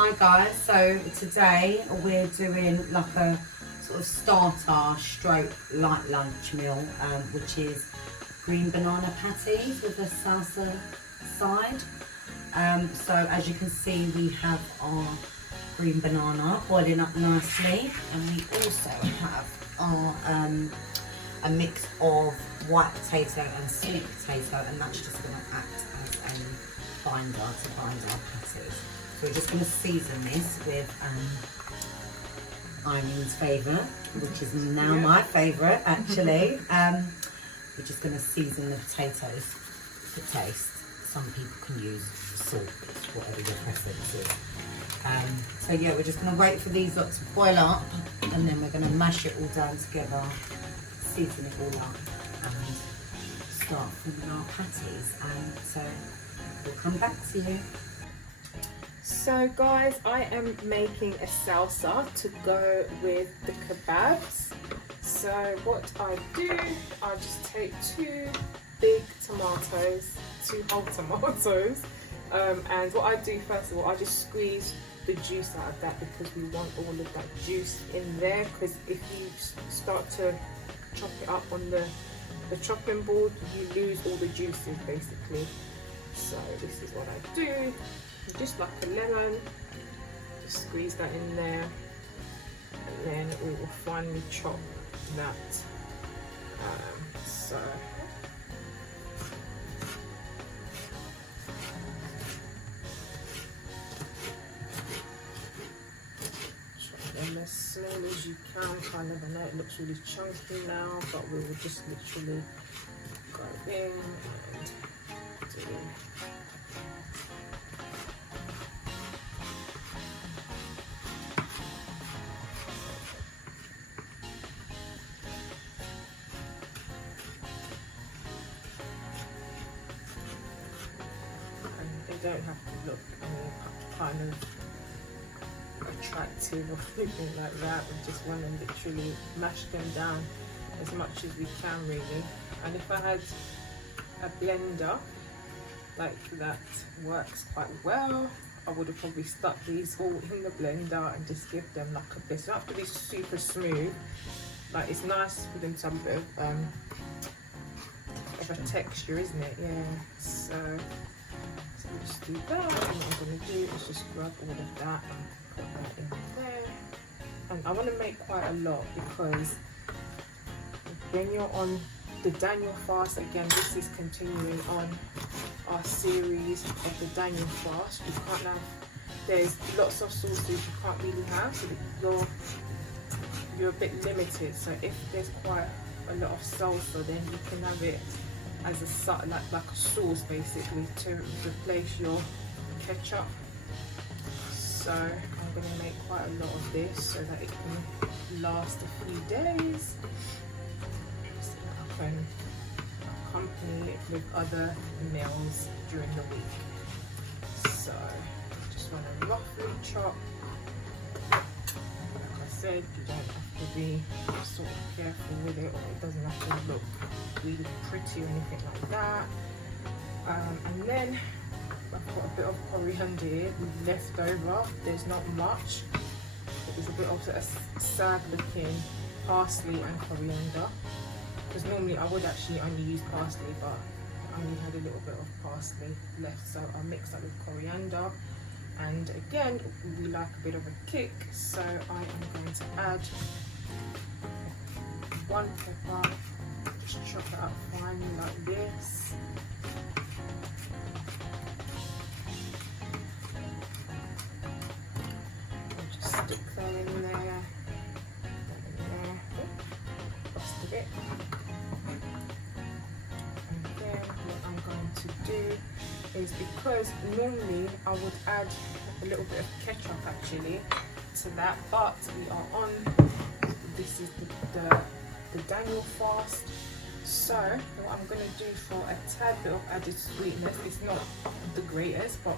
Hi guys, so today we're doing like a sort of starter stroke light lunch meal, which is green banana patties with a salsa side. So as you can see, we have our green banana boiling up nicely, and we also have our a mix of white potato and sweet potato, and that's just going to act as a binder to bind our patties. So we're just going to season this with Irene's favourite, which is now my favourite actually. We're just going to season the potatoes for taste. Some people can use salt, whatever your preference is. So yeah, we're just going to wait for these lot to boil up, and then we're going to mash it all down together, season it all up, and start forming our patties. So we'll come back to you. So guys, I am making a salsa to go with the kebabs. So what I do, I just take two big tomatoes, two whole tomatoes, and what I do first of all, I just squeeze the juice out of that, because we want all of that juice in there, because if you start to chop it up on the chopping board, you lose all the juices basically. So this is what I do. Just like a lemon, just squeeze that in there, and then we will finally chop that. So chop them as small as you can. I never know, it looks really chunky now, but we will just literally go in and do. They don't have to look kind of attractive or anything like that. We just want to literally mash them down as much as we can really. And if I had a blender like that works quite well, I would have probably stuck these all in the blender and just give them like a bit. It doesn't have to be super smooth, like it's nice for them to have a bit of a texture, isn't it? Yeah. So just do that, and what I'm going to do is just grab all of that and put that in there. And I want to make quite a lot, because when you're on the Daniel fast, again this is continuing on our series of the Daniel fast, you can't have, there's lots of sauces you can't really have, so you're a bit limited. So if there's quite a lot of salsa, then you can have it as a like a sauce basically to replace your ketchup. So I'm going to make quite a lot of this so that it can last a few days, so that I can accompany it with other meals during the week. So just want to roughly chop. Like I said, you don't have to be sort of careful with it, or it doesn't have to look really pretty or anything like that. And then I've got a bit of coriander here left over. There's not much, but there's a bit of a sad looking parsley and coriander, because normally I would actually only use parsley, but I only had a little bit of parsley left, so I'll mix that with coriander. And again, we like a bit of a kick, so I am going to add one pepper. Just chop it up finely like this. And just stick that in there. Just a bit. And then what I'm going to do is, because normally I would add a little bit of ketchup actually to that, but we are on, this is the Daniel fast. So what I'm going to do for a tad bit of added sweetness, it's not the greatest, but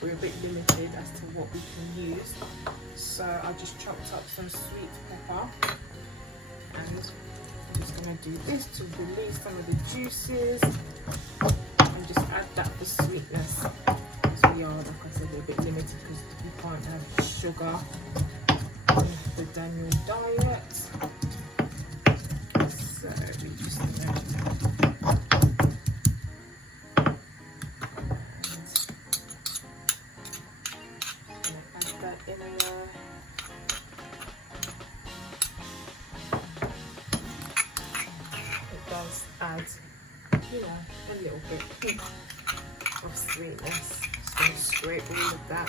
we're a bit limited as to what we can use. So I just chopped up some sweet pepper, and I'm just going to do this to release some of the juices, and just add that for sweetness. Because we are, like I said, we're a bit limited because we can't have sugar on the Daniel diet. So we just add that in there. It does add, you know, a little bit of sweetness. Just going to scrape all of that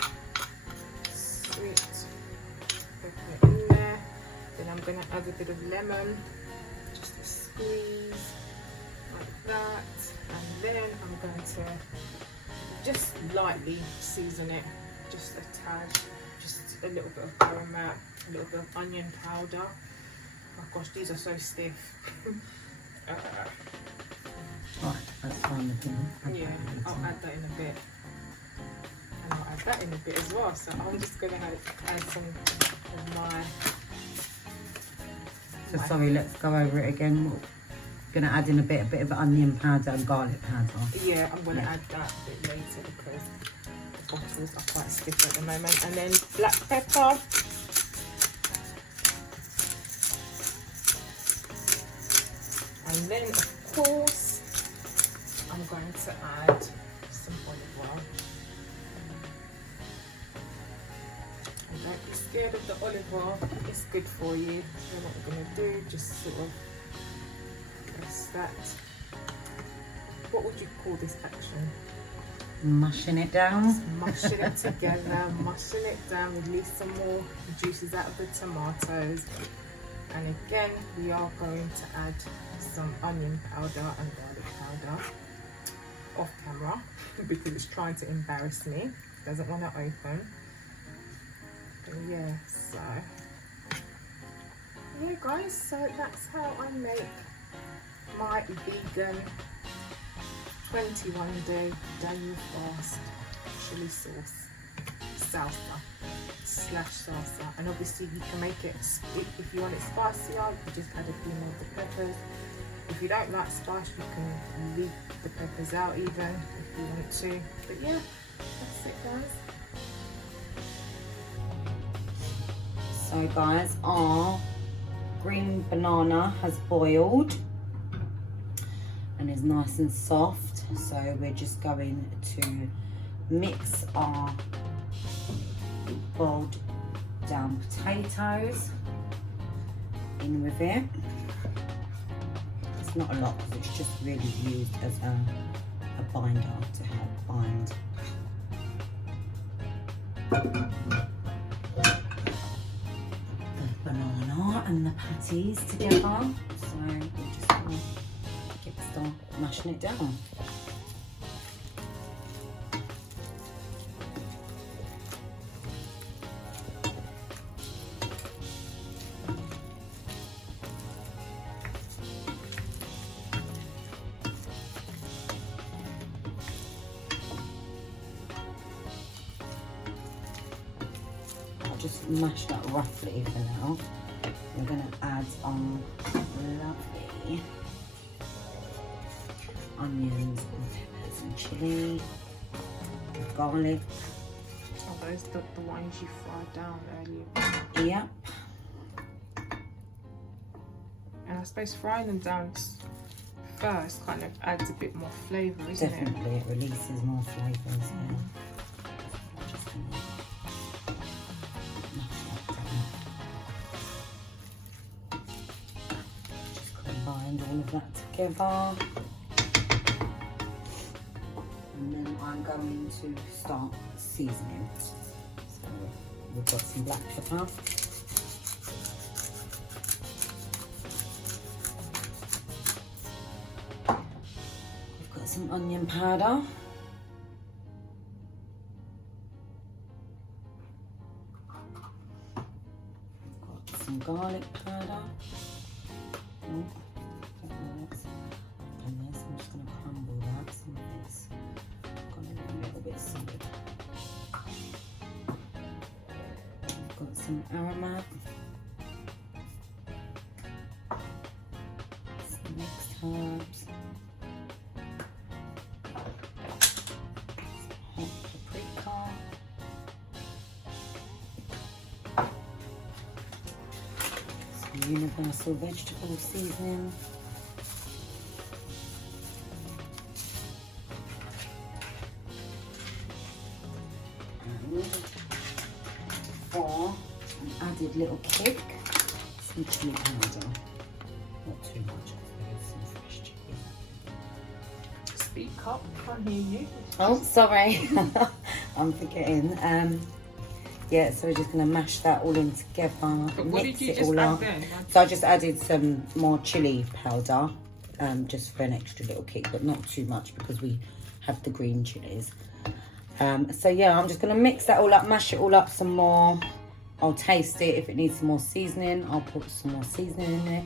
sweet pepper in there. Then I'm going to add a bit of lemon, just a squeeze like that, and then I'm going to just lightly season it, just a tad, just a little bit of aromat, a little bit of onion powder. Oh gosh, these are so stiff. Right, that's fine. Yeah, I'll add that in a bit. And I'll add that in a bit as well. So I'm just going to add some of my... So sorry, let's go over it again. We're going to add in a bit of onion powder and garlic powder. Yeah, I'm going to add that a bit later because the bottles are quite stiff at the moment. And then black pepper. And then, of course, I'm going to add some olive oil. And don't be scared of the olive oil, it's good for you. So what we're going to do, just sort of press that. What would you call this action? Mushing it down. Just mushing it together, mushing it down, release some more juices out of the tomatoes. And again, we are going to add some onion powder and garlic powder off camera because it's trying to embarrass me. It doesn't want to open. But yeah, so yeah guys, so that's how I make my vegan 21-day Daniel fast chili sauce salsa. And obviously you can make it, if you want it spicier, you just add a few more of the peppers. If you don't like spice, you can leave the peppers out even if you want to. But yeah, that's it guys. So guys, our green banana has boiled and is nice and soft. So we're just going to mix our boiled down potatoes in with it. It's not a lot because it's just really used as a binder to help bind. The banana and the patties together. So we're just going to start mashing it down. Just mash that roughly for now. We're going to add lovely onions and peppers and chilli, and garlic. Are those the ones you fried down earlier? Yep. And I suppose frying them down first kind of adds a bit more flavour, isn't it? Definitely, it releases more flavours. Yeah. All of that together, and then I'm going to start seasoning. So we've got some black pepper, we've got some onion powder, we've got some garlic powder. I'm just going to crumble that, some of it's gone a little bit solid. I've got some aromat, some mixed herbs, some hot paprika, universal vegetable seasoning. And for an added little kick, some chili powder. Not too much, some fresh chili. Speak up, can't hear you. Oh, sorry, I'm forgetting. Yeah, so we're just gonna mash that all in together, But what mix did you it just all add up. then? So I just added some more chili powder, just for an extra little kick, but not too much because we have the green chilies. So yeah, I'm just gonna mix that all up, mash it all up some more. I'll taste it. If it needs some more seasoning, I'll put some more seasoning in it,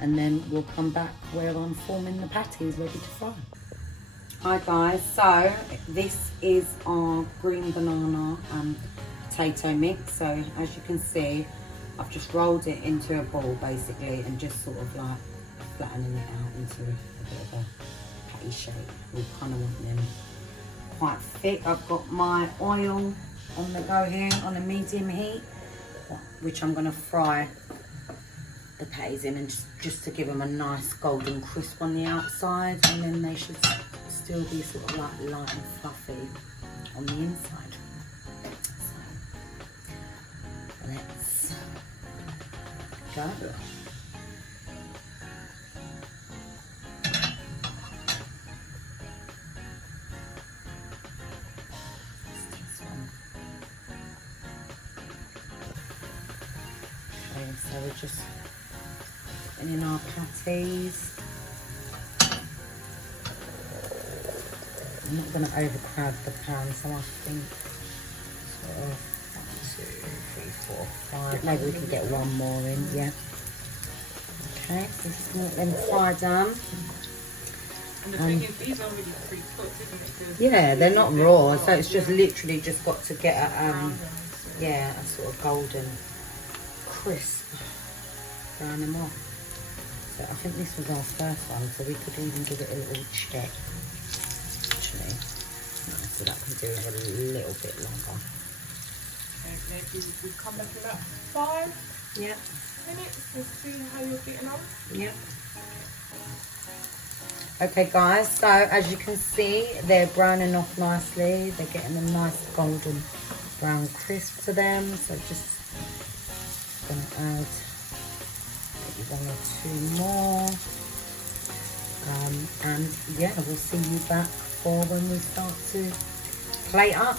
and then we'll come back where I'm forming the patties ready to fry. Hi guys, so this is our green banana potato mix. So as you can see, I've just rolled it into a ball basically and just sort of like flattening it out into a bit of a patty shape. We kind of want them quite thick. I've got my oil on the go here on a medium heat, which I'm going to fry the patties in, and just to give them a nice golden crisp on the outside, and then they should still be sort of like light and fluffy on the inside. So let's go. Okay, so we're just putting in our patties. I'm not going to overcrowd the pan, so I think sort of 1, 2, 3, 4, 5. Maybe we can get one more in, yeah. Okay, so just let them fry done. And the thing is, these are already pre-cooked, isn't it? Yeah, they're not raw, so it's just literally just got to get a yeah, a sort of golden crisp. Brown them off. So I think this was our first one, so we could even give it a little check. Actually, so that can do it a little bit longer. Okay, maybe we come back in about 5 minutes and see how you're getting on. Yeah. Okay guys, so as you can see, they're browning off nicely. They're getting a nice golden brown crisp to them. So just gonna add maybe 1 or 2 more. And yeah, we'll see you back for when we start to plate up.